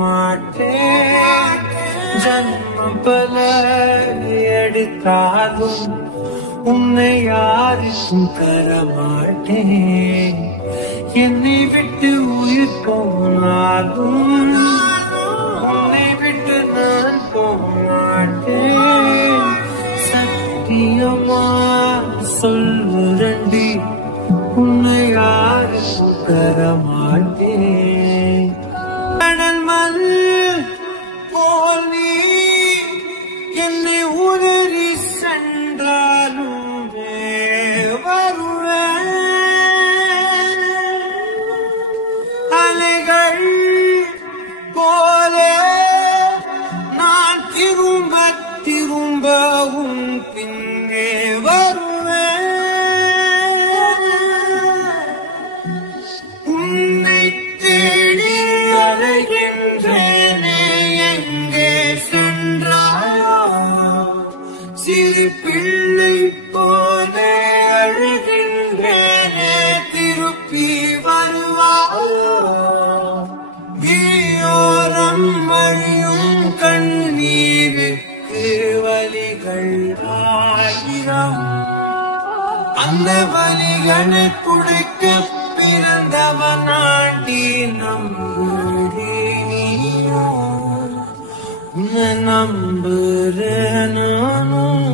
மாட்டேன். ஜன்மம் பல எடுத்தாலும் உன்னை யாருக்கும் தரமாட்டேன். என்னை விட்டு உயிர் போனாலும் உன்னை விட்டு நான் போமாட்டேன். சத்தியமா சொல்லுரண்டி உன்னை யாருக்கும் தரமாட்டேன். கடல் மண் போல் நீ என்னை உதறி சென்றாலும் வருவேன். அலைகள் போல நான் திரும்ப திரும்ப உன் பின்னே வருவேன். உன்னை தேடி அலைகின்றேனே எங்கே சென்றாயோ? சிறு பிள்ளை போல அழுகின்றேனே திருப்பி வருவாயோ? நீயோரம் வழியும் கண்ணீருக்கு வலிகள் ஆயிரம். அந்த வலிகளை துடைக்க பிறந்தவன் ஆண்டி நம்புறேன். உன்னை நம்புறேன் நானும்.